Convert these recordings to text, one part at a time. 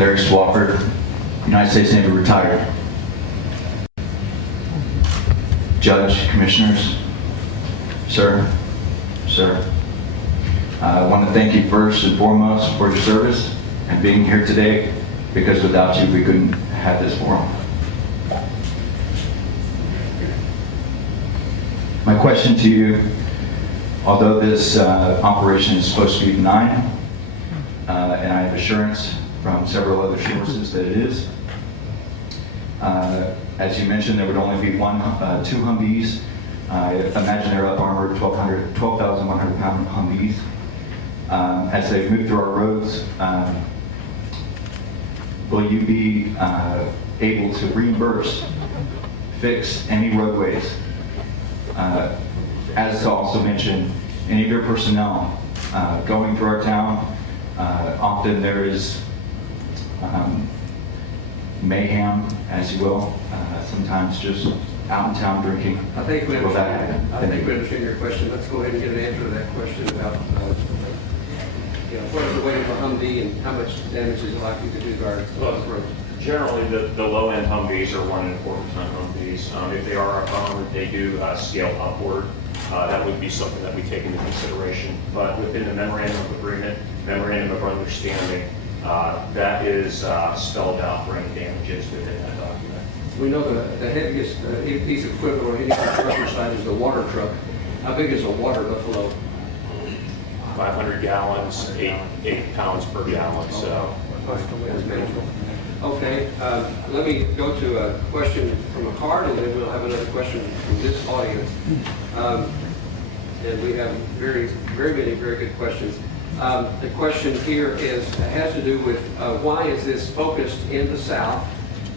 Larry Swafford, United States Navy retired. Judge, commissioners, sir, I want to thank you first and foremost for your service and being here today, because without you we couldn't have this forum. My question to you, although this operation is supposed to be benign, and I have assurance from several other sources that it is, as you mentioned, there would only be two Humvees. I imagine they're up armored 12,100 pound Humvees. As they move through our roads, will you be able to reimburse, fix any roadways? As to also mention, any of your personnel going through our town, often there is mayhem, as you will, sometimes just out in town drinking. I think we Will that happen? understand. I think we understand your question. Let's go ahead and get an answer to that question about, what is the weight of a Humvee and how much damage is it likely to do to our roads? Generally, the low-end Humvees are 1 1/4-ton Humvees. If they are armored, they do scale upward. That would be something that we take into consideration. But within the memorandum of agreement, memorandum of understanding, that is spelled out for any damages within that document. We know the heaviest piece of equipment on any construction site is the water truck. How big is a water buffalo? 500 gallons, 8 pounds per gallon. So. That's manageable. Okay, let me go to a question from a card, and then we'll have another question from this audience. And we have very many very good questions. The question here has to do with why is this focused in the South?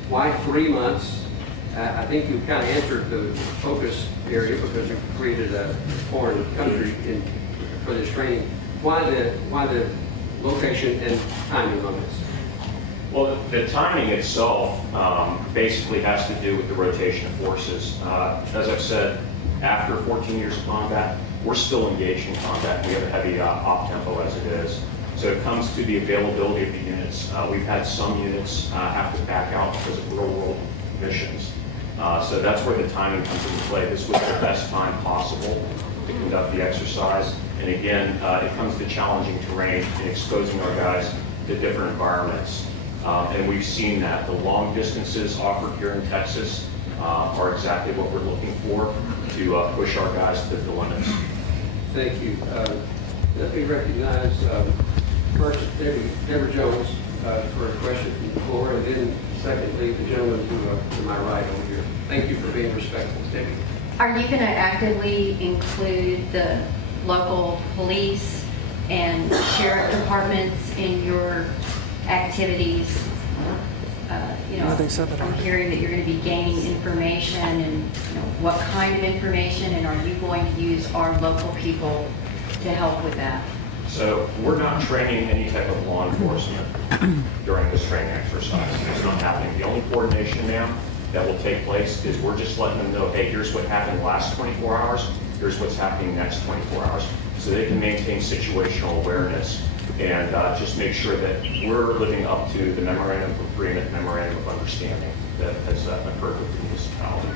Why 3 months? I think you kind of answered the focus area because you created a foreign country for this training. Why the location and timing on this? Well, the timing itself basically has to do with the rotation of forces. As I've said, after 14 years of combat, we're still engaged in combat. We have a heavy op tempo as it is. So it comes to the availability of the units. We've had some units have to back out because of real-world missions. So that's where the timing comes into play. This was the best time possible to conduct the exercise. And again, it comes to challenging terrain and exposing our guys to different environments. And we've seen that. The long distances offered here in Texas are exactly what we're looking for to push our guys to the limits. Thank you. Let me recognize first Deborah Jones for a question from the floor, and then secondly the gentleman to my right over here. Thank you for being respectful, Debbie. Are you going to actively include the local police and sheriff departments in your activities? I'm hearing that you're going to be gaining information, and what kind of information, and are you going to use our local people to help with that? So we're not training any type of law enforcement during this training exercise. It's not happening. The only coordination, ma'am, that will take place is we're just letting them know, hey, here's what happened last 24 hours, here's what's happening next 24 hours, so they can maintain situational awareness and just make sure that we're living up to the memorandum of agreement, memorandum of understanding that has occurred with the municipality.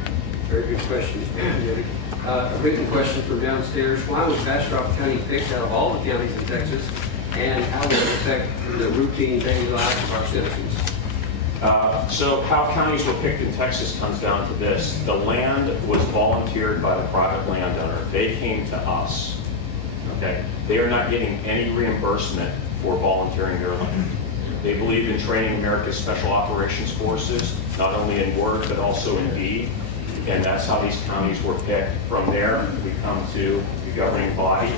Very good question, Debbie. A written question from downstairs. Why was Bastrop County picked out of all the counties in Texas, and how will it affect the routine daily lives of our citizens? So how counties were picked in Texas comes down to this. The land was volunteered by the private landowner. They came to us. Okay, they are not getting any reimbursement for volunteering their land. They believe in training America's Special Operations Forces, not only in word but also in deed, and that's how these counties were picked. From there, we come to the governing body,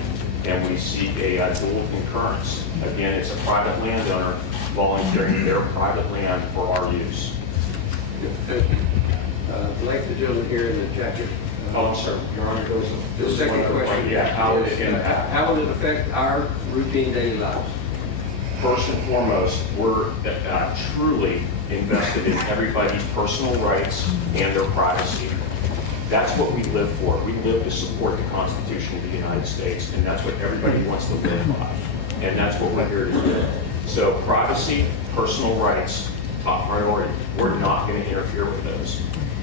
and we seek a dual concurrence. Again, it's a private landowner volunteering their private land for our use. Thank you. Like the gentleman here in the jacket. Oh, sir, Your Honor, The second question. Yeah, how will it impact? How will it affect our routine daily lives? First and foremost, we're truly invested in everybody's personal rights and their privacy. That's what we live for. We live to support the Constitution of the United States, and that's what everybody wants to live by. And that's what we're here to do. So privacy, personal rights, top priority. We're not going to interfere with those.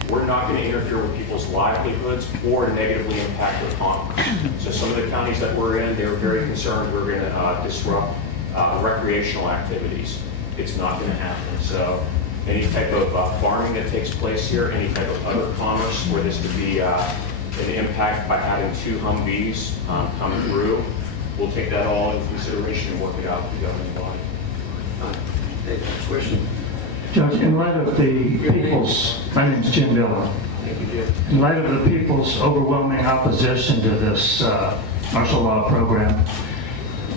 We're not going to interfere with people's livelihoods or negatively impact their commerce. So some of the counties that we're in, they're very concerned we're going to disrupt recreational activities. It's not going to happen. So any type of farming that takes place here, any type of other commerce where this could be an impact by having 2 Humvees come through, we'll take that all into consideration and work it out with the governing body. Thank you. Question? Judge, in light of the people's, my name's Jim Miller. Thank you, Jim. In light of the people's overwhelming opposition to this martial law program,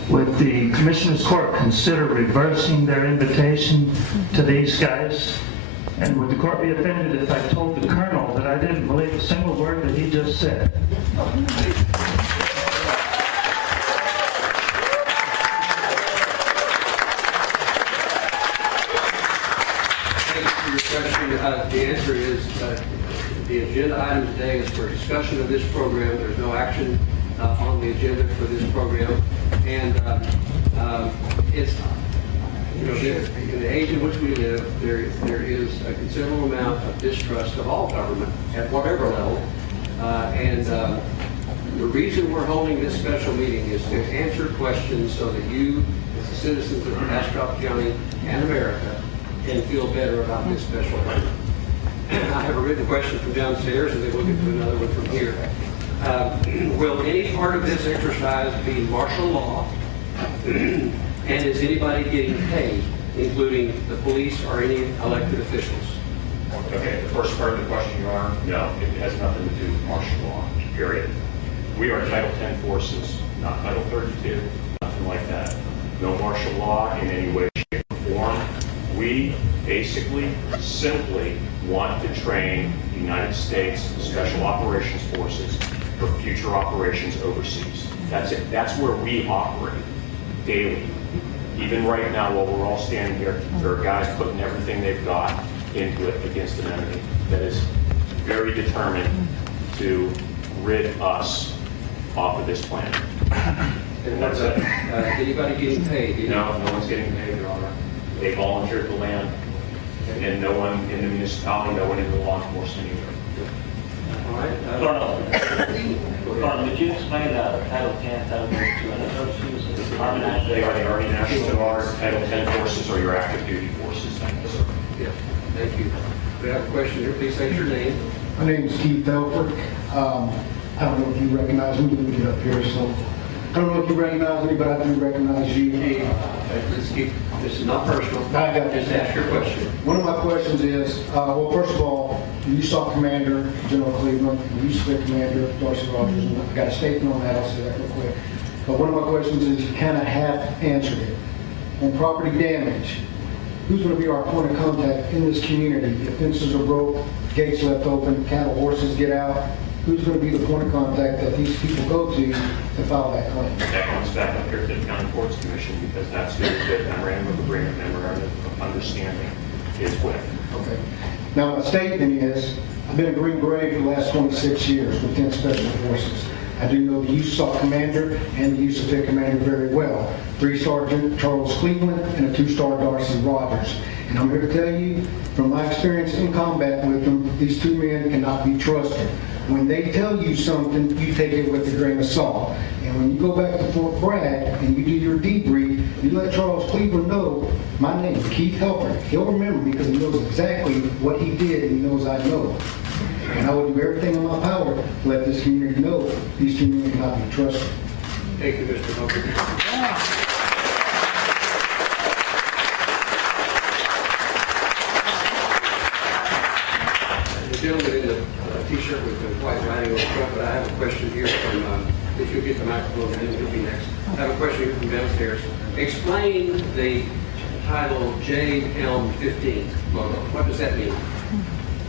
would the Commissioner's Court consider reversing their invitation to these guys? And would the court be offended if I told the Colonel that I didn't believe a single word that he just said? Your question, the answer is the agenda item today is for discussion of this program. There's no action on the agenda for this program, and it's in the age in which we live, there is a considerable amount of distrust of all government at whatever level, and the reason we're holding this special meeting is to answer questions so that you, as the citizens of Bastrop County and America, can feel better about this special program. I have a written question from downstairs, and then we'll get to another one from here. Will any part of this exercise be martial law? And is anybody getting paid, including the police or any elected officials? Okay, the first part of the question, Your Honor, no, it has nothing to do with martial law, period. We are Title 10 forces, not Title 32, nothing like that. No martial law in any way, shape, or form. We basically simply want to train the United States Special Operations Forces for future operations overseas. That's it. That's where we operate daily. Even right now, while we're all standing here, there are guys putting everything they've got into it against an enemy that is very determined to rid us off of this planet. And that's it. Anybody getting paid? No, no one's getting paid, Your Honor. They volunteered the land, and no one in the municipality, no one in the law enforcement either. All right. Colonel, did you explain Title 10, Title 32, and those Army National? They are the Army National Guard, Title 10 forces, or your active duty forces. Thank you, sir. Yes, thank you. We have a question here. Please state your name. My name is Keith Elford. I don't know if you recognize me. Let me get up here. So I don't know if you recognize me, but I do recognize you. Let's keep, this is not personal. I got Just ask your question. One of my questions is, well, first of all, you saw Commander General Cleveland, and you saw Commander Darcy Rogers, and I got a statement on that. I'll say that real quick. But one of my questions is, you kind of half answered it. On property damage, who's going to be our point of contact in this community? If fences are broke, gates left open, cattle, horses get out, who's going to be the point of contact that these people go to file that claim? That comes back up here to the County Courts Commission, because that's who the memorandum of agreement, memorandum of understanding is with. Okay. Now, my statement is, I've been a Green Beret for the last 26 years with 10 Special Forces. I do know the USAC commander and the USAC commander very well. 3 Sergeant Charles Cleveland and a 2-star Darcy Rogers. And I'm here to tell you, from my experience in combat with them, these 2 men cannot be trusted. When they tell you something, you take it with a grain of salt. And when you go back to Fort Bragg and you do your debrief, you let Charles Cleveland know, my name is Keith Helper. He'll remember me because he knows exactly what he did, and he knows I know. And I will do everything in my power to let this community know these 2 men cannot be trusted. Thank you, Mr. Humphrey. The gentleman in the t-shirt with the white writing on the front, but I have a question here from, if you'll get the microphone, and then you'll be next. I have a question here from downstairs. Explain the title Jade Helm 15 logo. What does that mean?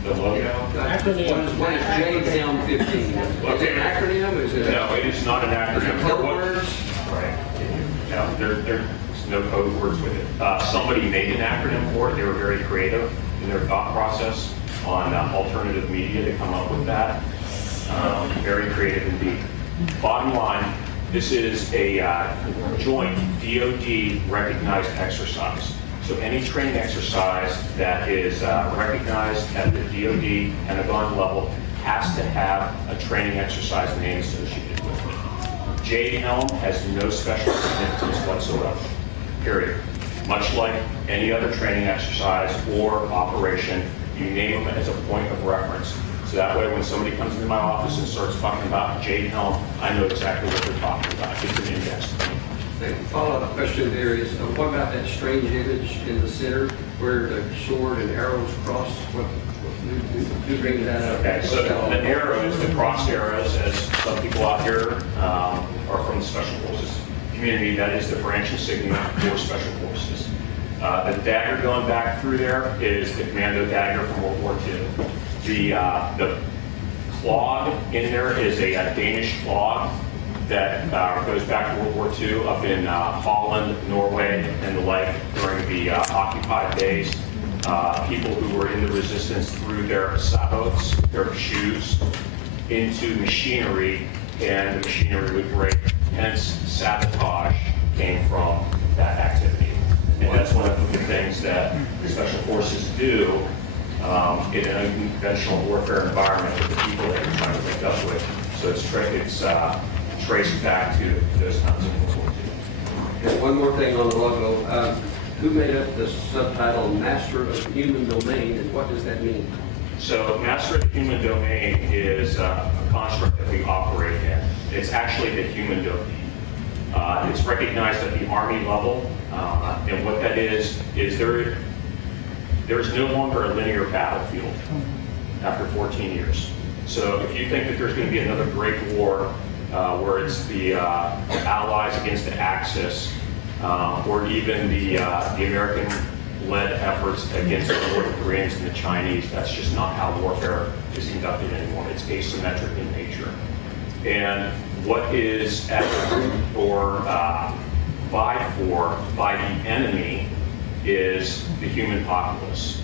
The logo? What is Jade Helm 15? Is it an acronym? Is it No, it is not an acronym. code words? Right. No, there's no code words with it. Somebody made an acronym for it. They were very creative in their thought process on alternative media to come up with that. Very creative indeed. Bottom line, This is a joint DoD recognized exercise. So any training exercise that is recognized at the DoD Pentagon level has to have a training exercise name associated with it. Jade Helm has no special significance whatsoever, period. Much like any other training exercise or operation, you name them as a point of reference. So that way when somebody comes into my office and starts talking about Jade Helm, I know exactly what they're talking about. It's an index. The follow-up question there is, what about that strange image in the center where the sword and arrows cross? Who brings that up? Okay, so the arrows, the crossed arrows, as some people out here are from the Special Forces community, that is the branch insignia for Special Forces. The dagger going back through there is the commando dagger from World War II. The clog in there is a Danish clog that goes back to World War II up in Holland, Norway, and the like during the occupied days. People who were in the resistance threw their sabots, their shoes, into machinery, and the machinery would break. Hence, sabotage came from that activity. And that's one of the things that the Special Forces do in an unconventional warfare environment with the people that you're trying to link up with. So it's traced back to those times of World War II. And one more thing on the logo. Who made up the subtitle Master of the Human Domain, and what does that mean? So Master of the Human Domain is a construct that we operate in. It's actually the human domain. It's recognized at the Army level, and what that is there is no longer a linear battlefield after 14 years. So if you think that there's going to be another great war where it's the Allies against the Axis, or even the American-led efforts against the North Koreans and the Chinese, that's just not how warfare is conducted anymore. It's asymmetric in nature. And what is at the root or vied for by the enemy is the human populace.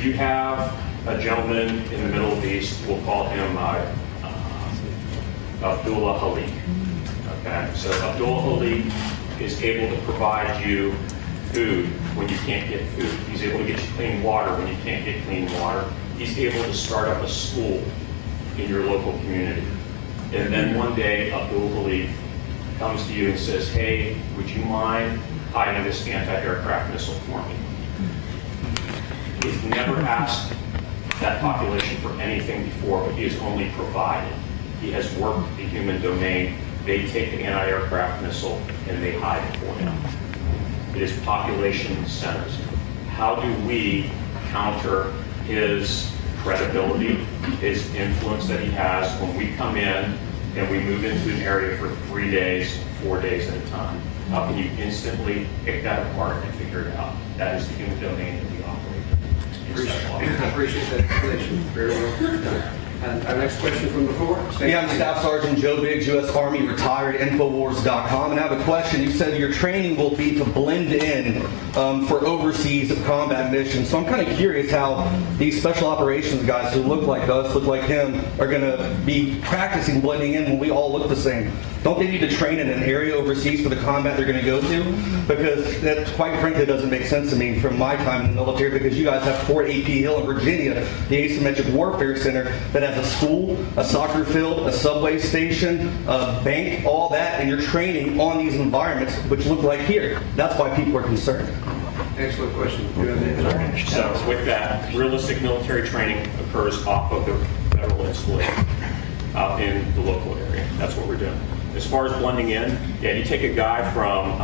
You have a gentleman in the Middle East, we'll call him Abdullah Ali. Okay, so Abdullah Ali is able to provide you food when you can't get food. He's able to get you clean water when you can't get clean water. He's able to start up a school in your local community. And then one day, Abdullah Ali comes to you and says, hey, would you mind hiding this anti-aircraft missile for me? He's never asked that population for anything before, but he has only provided. He has worked the human domain. They take the anti-aircraft missile and they hide it for him. It is population centers. How do we counter his credibility, his influence that he has when we come in and we move into an area for 3 days, 4 days at a time? How can you instantly pick that apart and figure it out? That is the human domain that we operate. I appreciate that explanation. Very well done. And our next question from the floor. Yeah, I'm Staff Sergeant Joe Biggs, U.S. Army, retired, InfoWars.com. And I have a question. You said your training will be to blend in for overseas combat missions. So I'm kind of curious how these special operations guys who look like us, look like him, are going to be practicing blending in when we all look the same. Don't they need to train in an area overseas for the combat they're going to go to? Because that, quite frankly, doesn't make sense to me from my time in the military, because you guys have Fort A.P. Hill in Virginia, the Asymmetric Warfare Center, that has a school, a soccer field, a subway station, a bank, all that, and you're training on these environments, which look like here. That's why people are concerned. Excellent question. Do you have anything? So with that, realistic military training occurs off of the federal installation out in the local area. That's what we're doing. As far as blending in, yeah, you take a guy from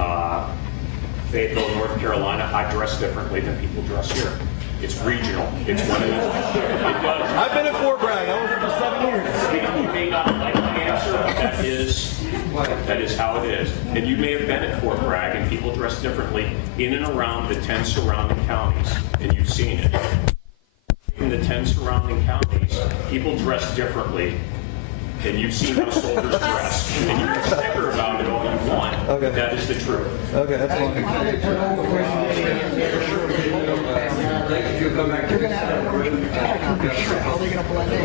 Fayetteville, North Carolina, I dress differently than people dress here. It's regional. It's one of those. I've been at Fort Bragg. I was there for 7 years. You may not like the answer, but that is how it is. And you may have been at Fort Bragg, and people dress differently in and around the 10 surrounding counties, and you've seen it. In the 10 surrounding counties, people dress differently, and you've seen how soldiers dress. And you can snicker about it all you want. Okay. That is the truth. Okay, that's fine. Thank you. come back to this side of the room. Are they going to blend in?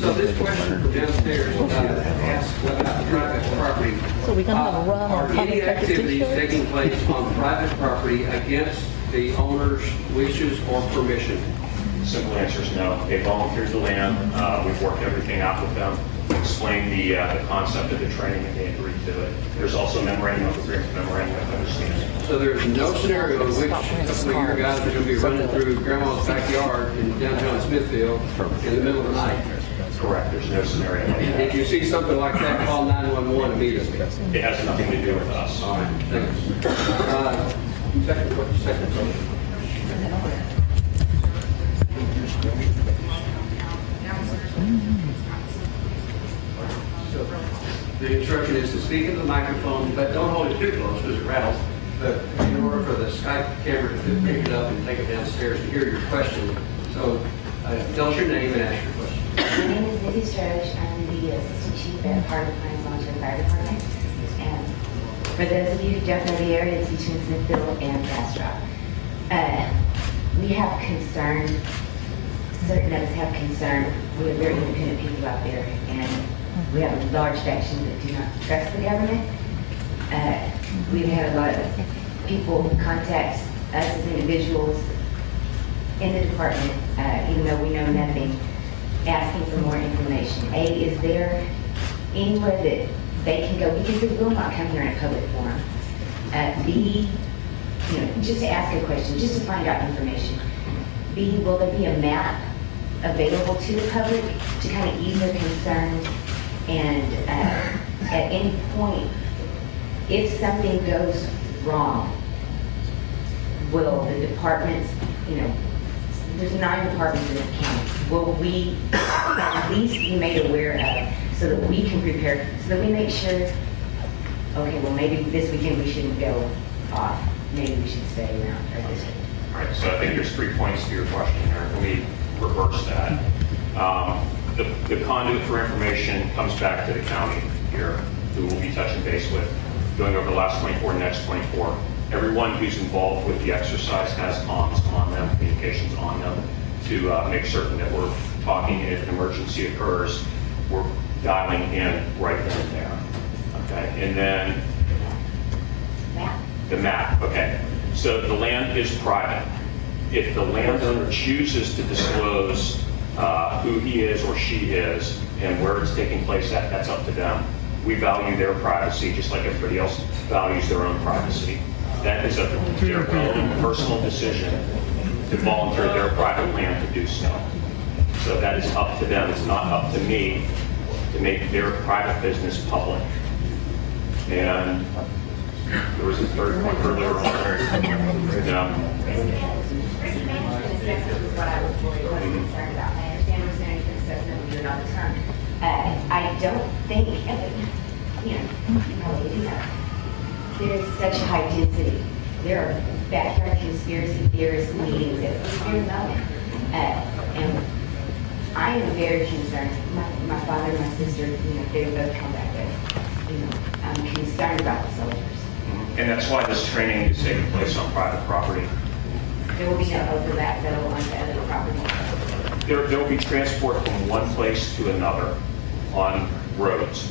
So this question from downstairs asks about private property. So we gonna have a run on Are any public records activities insurance? taking place on private property against the owner's wishes or permission? Simple answer is no. They volunteered the land. We've worked everything out with them, explained the concept of the training, and they agreed to it. There's also memorandum of agreement, memorandum of understanding. So there's no scenario in which a couple of your guys are going to be running through grandma's backyard in downtown Smithfield in the middle of the night. Correct. There's no scenario like that. If you see something like that, call 911 immediately. It has nothing to do with us. All right, thanks. Second question. The instruction is to speak into the microphone, but don't hold it too close because it rattles. But in order for the Skype camera to pick it up and take it downstairs to hear your question, so tell us your name and ask your question. My name is Nikki Sturridge. I'm the Assistant Chief at Part of Plans Volunteer Fire Department. And for those of you who don't know the area, it's between Smithfield and Bastrop. We have concern, certain of us have concern. We have very independent people out there, and we have a large faction that do not trust the government. We've had a lot of people contact us as individuals in the department, even though we know nothing, asking for more information. A, is there anywhere that they can go, because they will not come here in a public forum. B, just to ask a question, just to find out information. B, will there be a map available to the public to kind of ease their concerns? And at any point, if something goes wrong, will the departments, there's 9 departments in the county, will we at least be made aware of so that we can prepare, so that we make sure, okay, well, maybe this weekend we shouldn't go off. Maybe we should stay around or this. All right, so I think there's 3 points to your question here. Let me reverse that. The conduit for information comes back to the county here, who will be touching base with, going over the last 24, next 24. Everyone who's involved with the exercise has comms on them, communications on them, to make certain that we're talking, and if an emergency occurs, we're dialing in right then and there. Okay, and then the map. Okay, so the land is private. If the landowner chooses to disclose who he is or she is and where it's taking place, that's up to them. We value their privacy just like everybody else values their own privacy. That is their own personal decision to volunteer their private land to do so. So that is up to them. It's not up to me to make their private business public. And there was a third point earlier on. What I was concerned about. I understand we're saying assessment, we do it all the time. I don't think, there's such a high density. There are backyard conspiracy theorist meetings at this very moment. And I am very concerned. My father and my sister, they were both combat vets. I'm concerned about the soldiers. And that's why this training is taking place on private property. There will be no overlap though on the other property. There will be transport from one place to another on roads.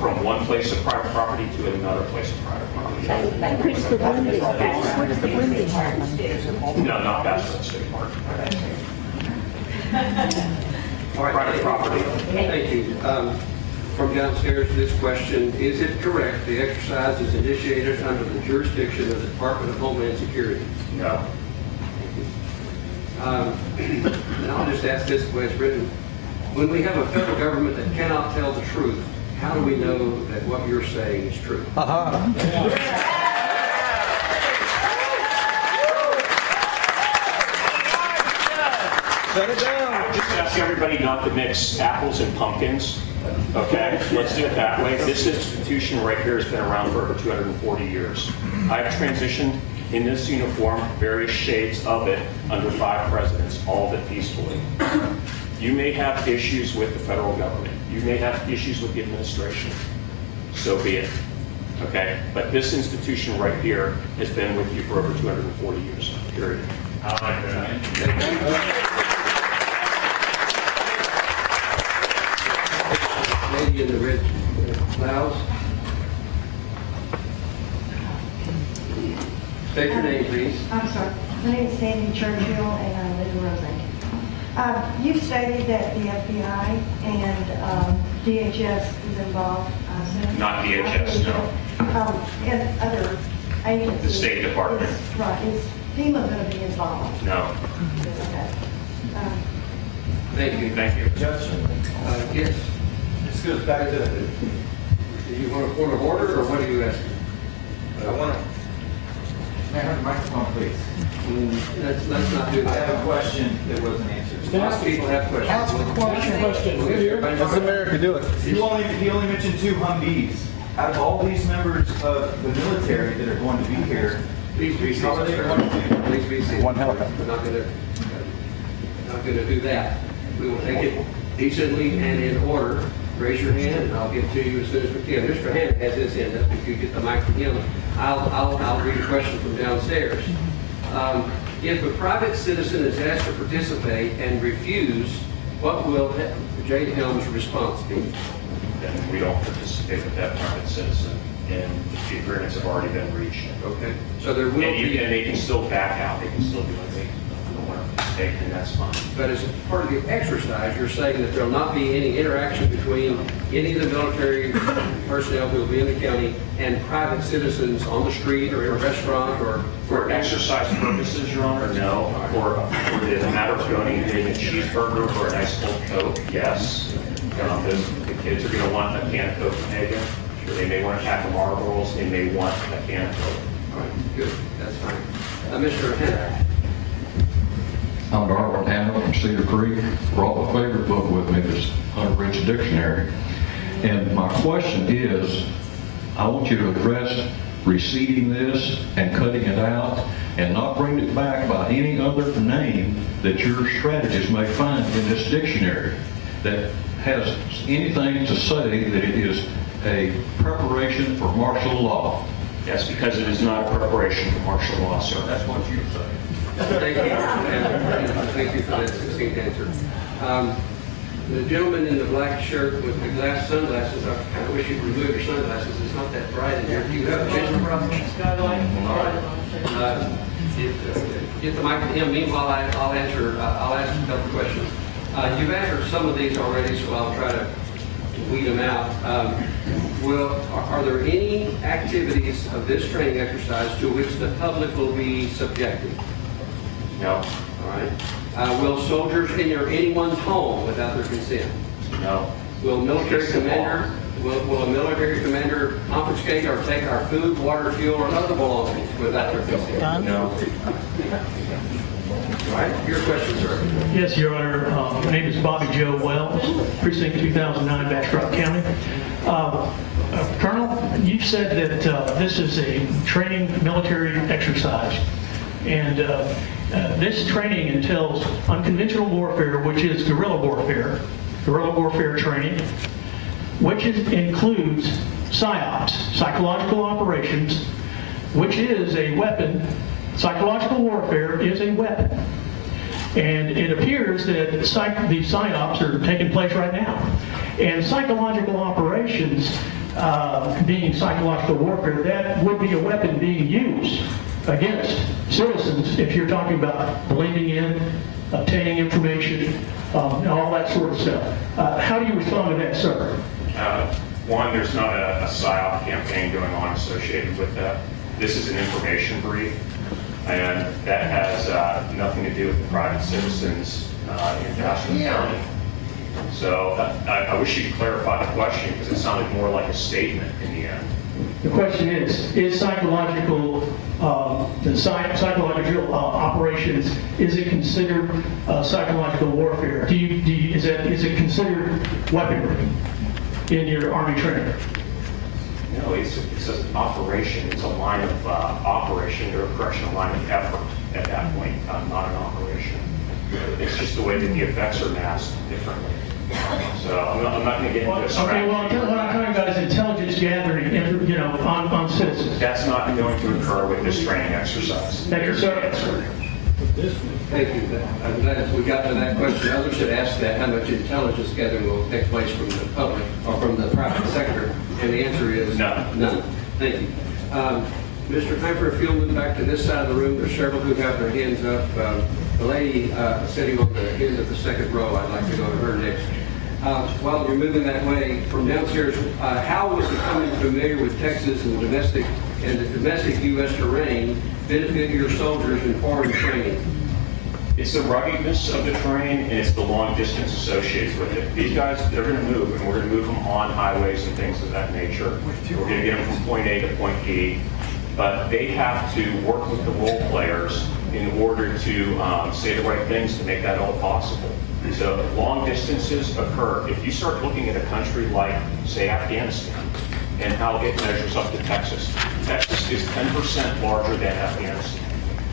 From one place of private property to another place of private property. Where does the blending, where does the blending happen? No, not Bastrop State Park. All right. Private property. Thank you. From downstairs, this question, is it correct the exercise is initiated under the jurisdiction of the Department of Homeland Security? No. And I'll just ask this the way it's written. When we have a federal government that cannot tell the truth, how do we know that what you're saying is true? Shut it down. Just ask everybody not to mix apples and pumpkins. Okay, let's do it that way. This institution right here has been around for over 240 years. I've transitioned in this uniform, various shades of it, under 5 presidents, all of it peacefully. You may have issues with the federal government. You may have issues with the administration. So be it. Okay? But this institution right here has been with you for over 240 years, period. I like that. Lady in the red blouse. State your name, please. I'm sorry. My name is Sandy Churchill, and I live in Roseacre. You've stated that the FBI and DHS is involved. Not DHS, no. And other agencies. The State Department. Right. Is FEMA going to be involved? No. Okay. Thank you. Thank you. Judge, Yes. this goes back to, Do you want a point of order, or what are you asking? I want to, may I have the microphone, please? Let's not do I have a that. question that wasn't answered. Lots of people have questions. Ask the question. Does America do it? He only mentioned 2 Humvees. Out of all these members of the military that are going to be here, Please be seated, how are they sir. going to? Please be seated. One helicopter. We're not gonna do that. We will take it decently and in order. Raise your hand, and I'll get to you as soon as we can. Mr. Hannon has this in. If you get the mic from him, I'll read a question from downstairs. If a private citizen is asked to participate and refuse, what will Jade Helm's response be? Then we don't participate with that private citizen, and the agreements have already been reached. Okay, so there will And be, they can still back out, they can still do what they don't want to participate, and that's fine. but as part of the exercise, you're saying that there'll not be any interaction between any of the military personnel who will be in the county and private citizens on the street or in a restaurant or... For exercise purposes, Your Honor, no. For the matter of going and getting a cheeseburger or a nice cold Coke, yes. The kids are going to want a can of Copenhagen. Sure, they may want a pack of Marlboros, they may want a can of Coke. All right, good, that's fine. Mr. Hannon? I'm Darwin Hannah from Cedar Creek. Brought my favorite book with me, this Hunter Rich Dictionary. And my question is, I want you to address receiving this and cutting it out and not bring it back by any other name that your strategist may find in this dictionary that has anything to say that it is a preparation for martial law. Yes, because it is not a preparation for martial law, sir. That's what you say. Thank you, and thank you for that succinct answer. The gentleman in the black shirt with the glass sunglasses, I kind of wish you'd remove your sunglasses. It's not that bright in here. Do you have a vision problem? All right. Get the mic to him. Meanwhile, I'll ask a couple of questions. You've answered some of these already, so I'll try to weed them out. Are there any activities of this training exercise to which the public will be subjected? No, All right. Will soldiers enter anyone's home without their consent? no, Will a military commander confiscate or take our food, water, fuel, or other belongings without their consent? no. All right. Your question, sir. Yes, Your Honor. My name is Bobby Joe Wells, Precinct 2009, Bastrop County. Colonel, you said that this is a training military exercise, and this training entails unconventional warfare, which is guerrilla warfare training, which includes PSYOPs, psychological operations, which is a weapon. Psychological warfare is a weapon. And it appears that the PSYOPs are taking place right now. And psychological operations, being psychological warfare, that would be a weapon being used against citizens if you're talking about blending in, obtaining information, and all that sort of stuff. How do you respond to that, sir? One, there's not a PSYOP campaign going on associated with that. This is an information brief, and that has nothing to do with the private citizens in Bastrop County. So I wish you could clarify the question, because it sounded more like a statement in the end. The question is psychological, psychological operations, is it considered psychological warfare? Is it considered weaponry in your Army training? No, it's an operation. It's a line of operation, or correction, a line of effort at that point, not an operation. It's just the way that the effects are masked differently. So I'm not going to get into a strategy. Okay, well, what I'm talking about is intelligence gathering, on citizens. That's not going to occur with this training exercise. Thank you, sir. Thank you. I'm glad we got to that question. Others had asked that, how much intelligence gathering will take place from the public or from the private sector? And the answer is none. None. Thank you. Mr. Pfeffer-Fieldman, back to this side of the room. There's several who have their hands up. The lady sitting on the end of the second row, I'd like to go to her next. While you're moving that way, from downstairs, how was becoming familiar with Texas and the domestic U.S. terrain benefit your soldiers in foreign training? It's the ruggedness of the terrain and it's the long distance associated with it. These guys, they're going to move, and we're going to move them on highways and things of that nature. We're going to get them from point A to point B, but they have to work with the role players in order to say the right things to make that all possible. So long distances occur. If you start looking at a country like, say, Afghanistan, and how it measures up to Texas, Texas is 10% larger than Afghanistan.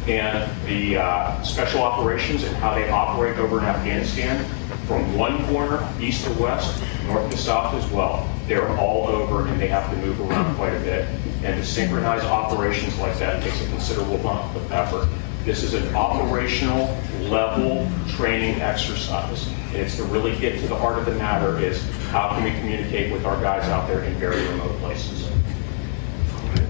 And the special operations and how they operate over in Afghanistan, from one corner, east to west, north to south as well, they're all over and they have to move around quite a bit. And to synchronize operations like that takes a considerable amount of effort. This is an operational level training exercise. And it's to really get to the heart of the matter is how can we communicate with our guys out there in very remote places.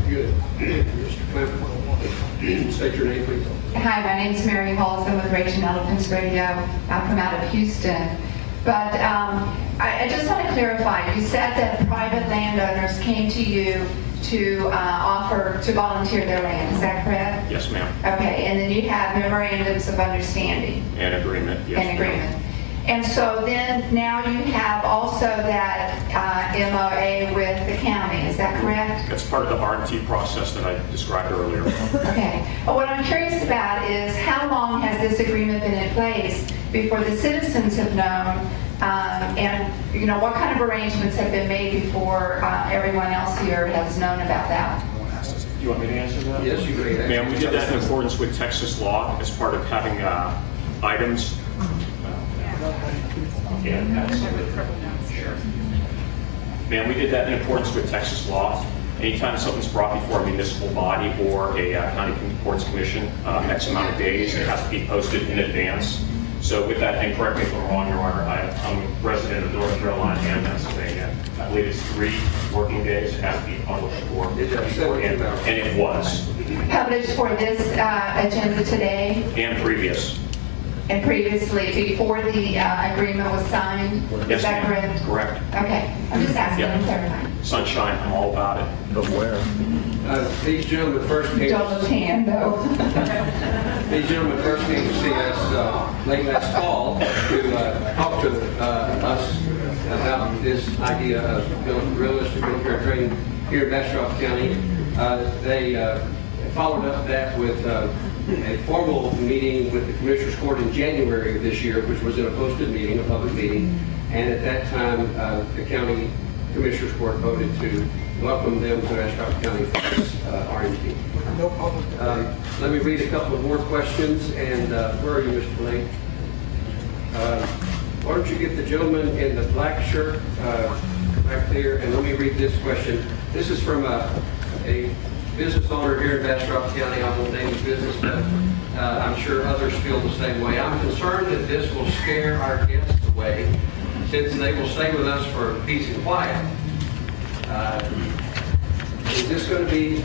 Good. Mr. Clemmer, state your name, please. Hi, my name is Mary Halls. I'm with Raging Elephants Radio. I'm from out of Houston. But I just want to clarify. You said that private landowners came to you to offer to volunteer their land. Is that correct? Yes, ma'am. Okay, and then you have memorandums of understanding. And agreement, yes. And agreement. And so then now you have also that MOA with the county. Is that correct? That's part of the R&T process that I described earlier. Okay. Well, what I'm curious about is how long has this agreement been in place before the citizens have known, and what kind of arrangements have been made before everyone else here has known about that? Do you want me to answer that? Yes, you may. Ma'am, we did that in accordance with Texas law as part of having items. Yeah, absolutely. Sure. Ma'am, we did that in accordance with Texas law. Anytime something's brought before a municipal body or a county courts commission, X amount of days, it has to be posted in advance. So with that, and correct me if I'm wrong, Your Honor, I'm a resident of North Carolina and Pennsylvania. I believe it's 3 working days. It has to be published beforehand, and it was. Published for this agenda today And previous. and previously, before the agreement was signed? Yes, Is that ma'am. correct? Correct. Okay, I'm just asking, Yep. I'm clarifying. Sunshine, I'm all about it. But where? These gentlemen first came. Double tan, though. These gentlemen first came to see us late last fall to talk to us about this idea of realistic military training here in Bastrop County. They followed up that with a formal meeting with the Commissioners Court in January of this year, which was in a posted meeting, a public meeting. And at that time, the County Commissioners Court voted to welcome them to Bastrop County for this R&D. Let me read a couple of more questions. And where are you, Mr. Blake? Why don't you get the gentleman in the black shirt back there, and let me read this question. This is from a business owner here in Bastrop County. I won't name his business, but I'm sure others feel the same way. I'm concerned that this will scare our guests away, since they will stay with us for peace and quiet. Is this going to be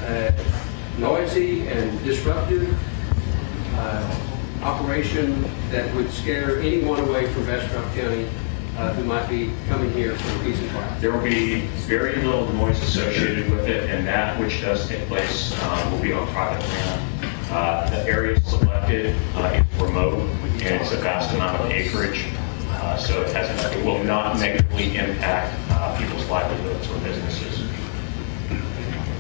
noisy and disruptive operation that would scare anyone away from Bastrop County who might be coming here for peace and quiet? There will be very little noise associated with it, and that which does take place will be on private land. The area selected is remote, and it's a vast amount of acreage, so it will not negatively impact people's livelihoods or businesses.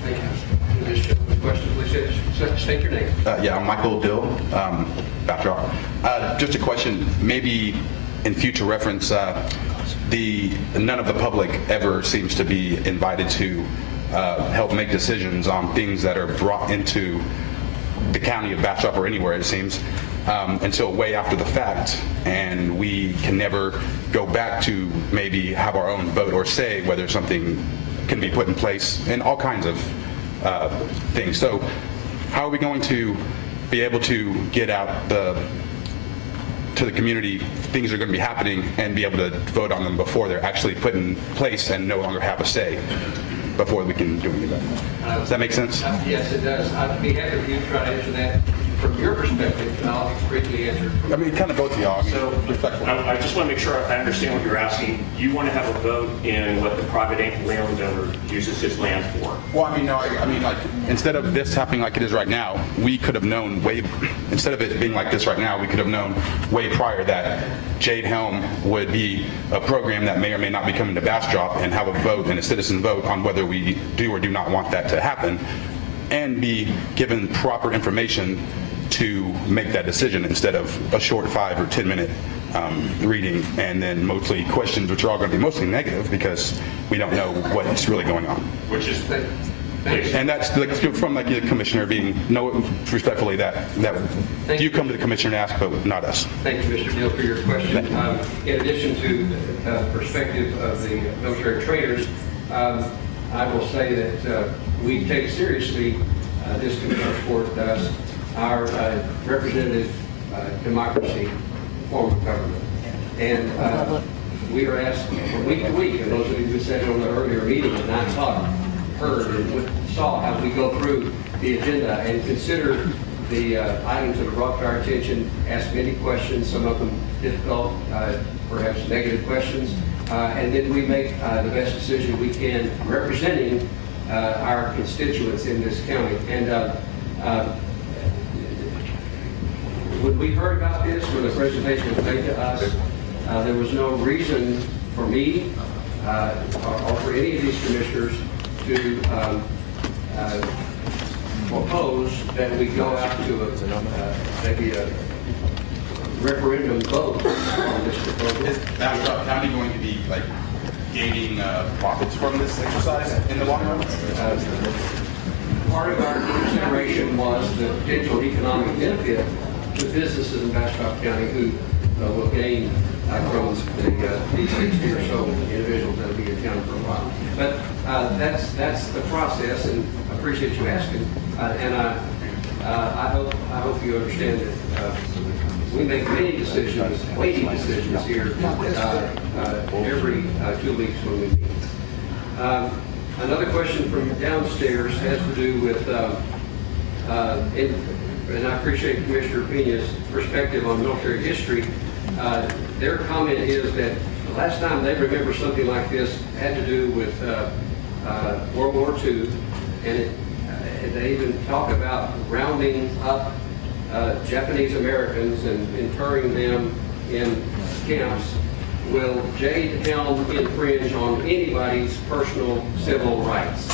Thank you. This gentleman's question, please state your name. Yeah, I'm Michael Dill, Bastrop. Just a question, maybe in future reference, none of the public ever seems to be invited to help make decisions on things that are brought into the county of Bastrop or anywhere, it seems. until way after the fact, and we can never go back to maybe have our own vote or say whether something can be put in place, and all kinds of things. So how are we going to be able to get out to the community things are going to be happening and be able to vote on them before they're actually put in place and no longer have a say before we can do anything? Does that make sense? Yes, it does. I'd be happy for you to try to answer that from your perspective, and I'll briefly answer. I mean, kind of both of y'all. So I just want to make sure I understand what you're asking. You want to have a vote in what the private landowner uses his land for? Well, I mean, no, I mean, like, instead of this happening like it is right now, we could have known instead of it being like this right now, we could have known way prior that Jade Helm would be a program that may or may not be coming to Bastrop, and have a vote and a citizen vote on whether we do or do not want that to happen, and be given proper information to make that decision instead of a short 5 or 10 minute reading and then mostly questions, which are all going to be mostly negative because we don't know what's really going on. Which is, and that's like, from like the commissioner being respectfully that you come to the commissioner and ask, but not us. Thank you, Mr. Deal, for your question. In addition to the perspective of the military trainers, I will say that we take seriously this commissioner's court, our representative democracy form of government. And we are asked from week to week, and those of you who said on the earlier meeting at 9 o'clock heard and saw how we go through the agenda and consider the items that are brought to our attention, ask many questions, some of them difficult, perhaps negative questions, and then we make the best decision we can representing our constituents in this county. And when we heard about this, when the presentation was made to us, there was no reason for me or for any of these commissioners to propose that we go out to maybe a referendum vote on this proposal. Is Bastrop County going to be like gaining profits from this exercise in the long run? Part of our consideration was the potential economic benefit to businesses in Bastrop County who will gain from these 60 or so individuals that will be in town for a while. But that's the process, and I appreciate you asking. And I hope you understand that we make many decisions, weighty decisions here every 2 weeks when we meet. Another question from downstairs has to do with, and I appreciate Commissioner Pena's perspective on military history. Their comment is that the last time they remember something like this had to do with World War II, and they even talk about rounding up Japanese Americans and interring them in camps. Will Jade Helm infringe on anybody's personal civil rights?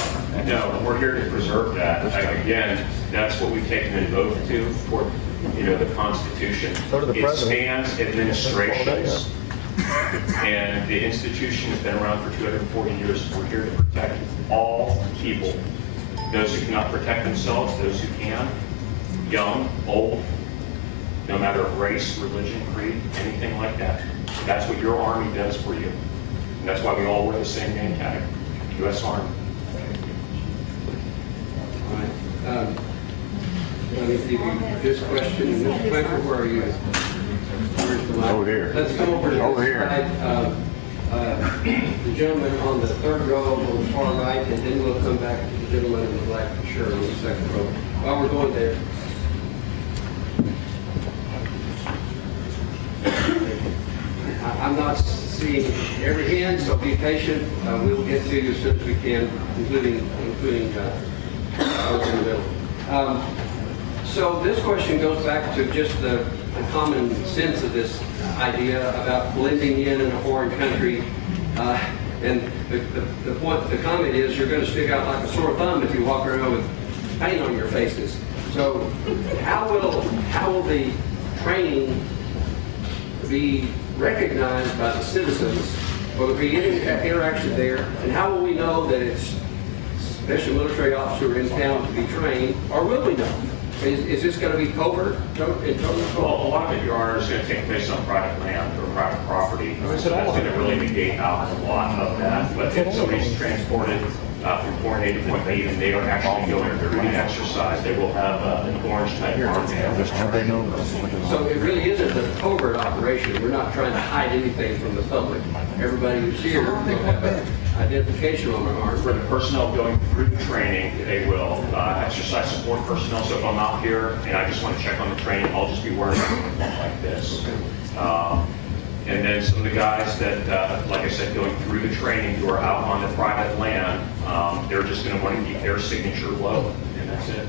no, we're here to preserve that. Again, that's what we've taken an oath to for, the Constitution. So did the It president. spans administrations, and the institution has been around for 240 years. We're here to protect all people. Those who cannot protect themselves, those who can, young, old, no matter race, religion, creed, anything like that. That's what your Army does for you. And that's why we all wear the same name tag, U.S. Army. All right. Let me give you this question. Mr. Quaker, where are you? Where's the mic? Over here. Let's come over to Over this here. side. The gentleman on the third row on the far right, and then we'll come back to the gentleman in the black shirt on the second row. While we're going there. I'm not seeing every hand, so be patient. We'll get to you as soon as we can, including those in the middle. So this question goes back to just the common sense of this idea about blending in a foreign country. And the comment is you're going to stick out like a sore thumb if you walk around with paint on your faces. So how will the training be recognized by the citizens? Will there be any interaction there? And how will we know that it's special military officer in town to be trained, or will we know? Is this going to be covert? Well, a lot of it, Your Honor, is going to take place on private land or private property. So that's going to really negate out a lot of that. But if somebody's transported from point A to point B and they are actually going through the exercise, they will have an orange type armband. So it really isn't a covert operation. We're not trying to hide anything from the public. Everybody who's here will have an identification on their arm. For the personnel going through the training, they will exercise support personnel. So if I'm out here and I just want to check on the training, I'll just be wearing something like this. And then some of the guys that, like I said, going through the training who are out on the private land, they're just going to want to keep their signature low, and that's it.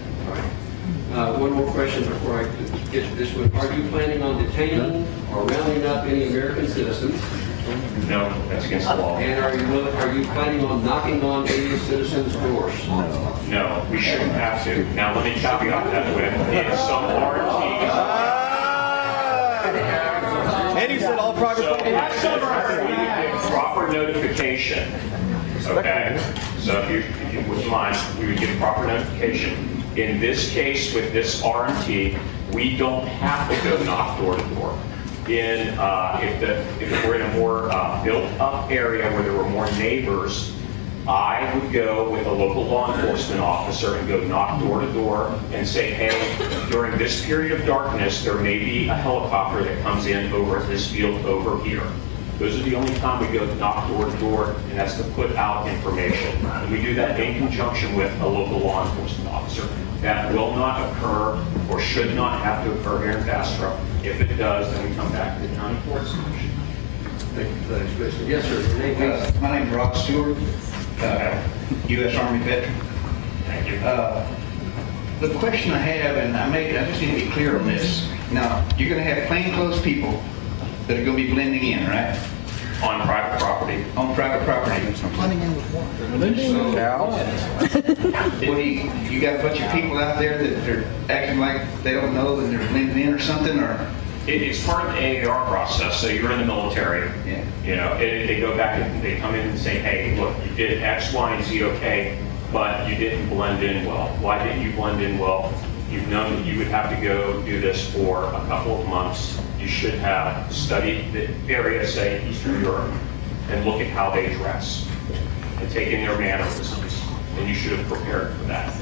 One more question before I get to this one. Are you planning on detaining or rounding up any American citizens? No, that's against the law. And are you planning on knocking on any citizens' doors? No, we shouldn't have to. Now, let me caveat that with, in some RTs, And he said all private property. we would give proper notification. Okay? So if you wouldn't mind, we would give proper notification. In this case, with this RMT, we don't have to go knock door to door. If we're in a more built-up area where there were more neighbors, I would go with a local law enforcement officer and go knock door to door and say, hey, during this period of darkness, there may be a helicopter that comes in over at this field over here. Those are the only time we go knock door to door, and that's to put out information. And we do that in conjunction with a local law enforcement officer. That will not occur or should not have to occur here in Bastrop. If it does, then we come back to the county courts. Thank you for that explanation. Yes, sir. Your name, please. My name is Rob Stewart, U.S. Army veteran. Thank you. The question I have, and I just need to be clear on this. Now, you're going to have plainclothes people that are going to be blending in, right? On private property. On private property. Blending in with what? What do you got a bunch of people out there that are acting like they don't know and they're blending in or something, or? It's part of the AAR process. So you're in the military. Yeah. You know, they go back and they come in and say, hey, look, you did X, Y, and Z okay, but you didn't blend in well. Why didn't you blend in well? You've known that you would have to go do this for a couple of months. You should have studied the area, say Eastern Europe, and look at how they dress and take in their mannerisms. And you should have prepared for that.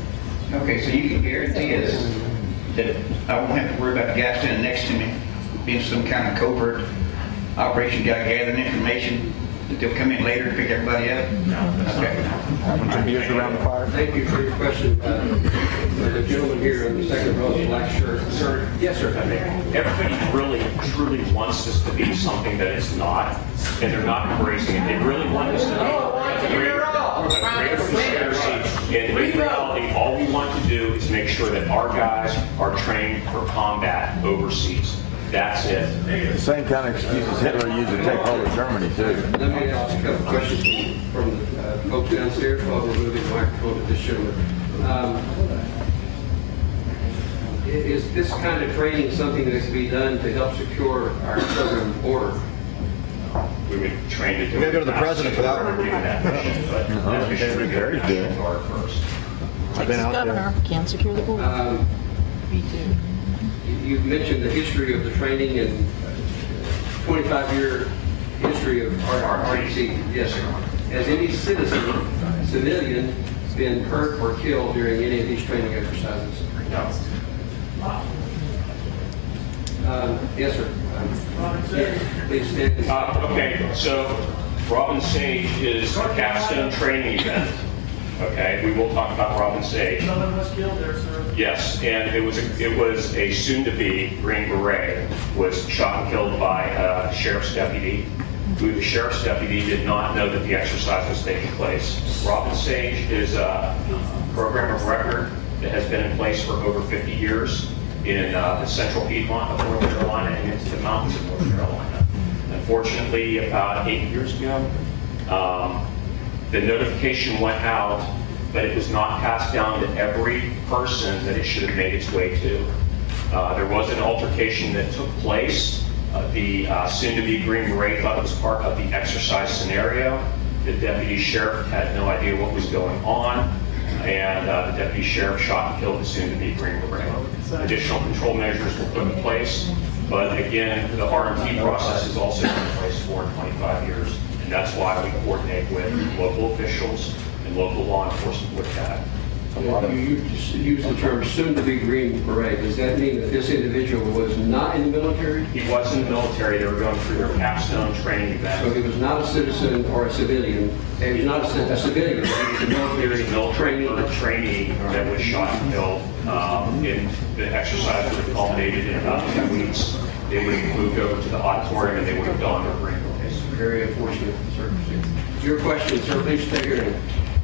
Okay, so you can guarantee us that I won't have to worry about the guy standing next to me being some kind of covert operation guy gathering information that they'll come in later to pick everybody up? No, that's okay. Thank you for your question. The gentleman here in the second row, the black shirt. Sir. Yes, sir. Everybody really, truly wants this to be something that it's not, and they're not embracing it. They really want this to be a greater conspiracy. And in reality, all we want to do is make sure that our guys are trained for combat overseas. That's it. The same kind of excuses Hitler used to take hold of Germany, too. Let me ask a couple questions from the folks downstairs while we're moving the microphone to this gentleman. Is this kind of training something that can be done to help secure our southern border? We would train to do it. We're going to go to the president for that one. Very good. Texas governor can't secure the border. Me too. You mentioned the history of the training and 25-year history of RTC. Yes, sir. Has any civilian been hurt or killed during any of these training exercises? No. Yes, sir. Please stand. Okay, so Robin Sage is a capstone training event. Okay, we will talk about Robin Sage. Someone was killed there, sir. Yes, and it was a soon-to-be Green Beret was shot and killed by a sheriff's deputy, who the sheriff's deputy did not know that the exercise was taking place. Robin Sage is a program of record that has been in place for over 50 years in the central Piedmont of North Carolina and into the mountains of North Carolina. Unfortunately, about 8 years ago, the notification went out, but it was not passed down to every person that it should have made its way to. There was an altercation that took place. The soon-to-be Green Beret thought it was part of the exercise scenario. The deputy sheriff had no idea what was going on, and the deputy sheriff shot and killed the soon-to-be Green Beret. additional control measures were put in place. But again, the RMT process has also been in place for 25 years, and that's why we coordinate with local officials and local law enforcement with that. You use the term soon-to-be Green Beret. Does that mean that this individual was not in the military? He was in the military. They were going through their capstone training event. So he was not a citizen or a civilian. He was not a civilian. He was a military trainee that was shot and killed. In the exercise would have culminated in about 2 weeks. They would have moved over to the auditorium and they would have donned their Green Berets. Very unfortunate circumstance. Your question, sir. Please state your name.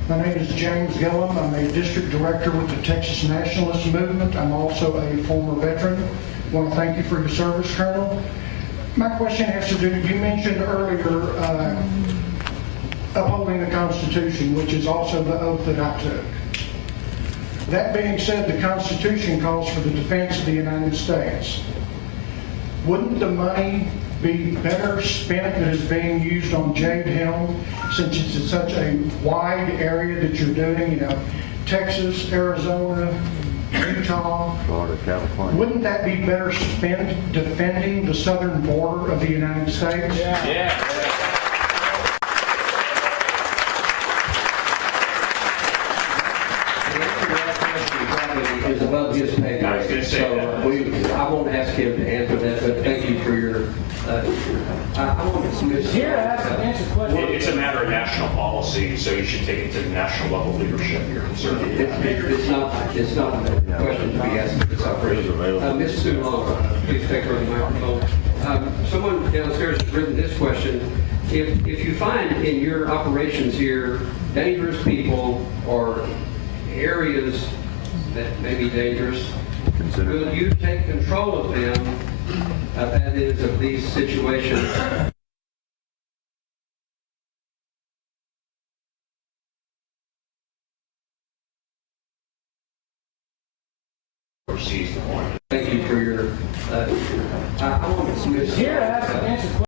My name is James Helm. I'm a district director with the Texas Nationalist Movement. I'm also a former veteran. I want to thank you for your service, Colonel. My question has to do, you mentioned earlier upholding the Constitution, which is also the oath that I took. That being said, the Constitution calls for the defense of the United States. Wouldn't the money be better spent that is being used on Jade Helm, since it's in such a wide area that you're doing, you know, Texas, Arizona, Utah? Florida, California. Wouldn't that be better spent defending the southern border of the United States? Yeah. Is above his pay grade. I was gonna say that. So I won't ask him to answer that, but thank you for your. I want to answer It's a matter of national policy, so you should take it to the national level leadership. You're concerned. It's not a question to be asked at this operation. Ms. Sue Long, please take her to the microphone. Someone downstairs has written this question. If you find in your operations here dangerous people or areas that may be dangerous, will you take control of them, that is, of these situations? Thank you for your. I want to.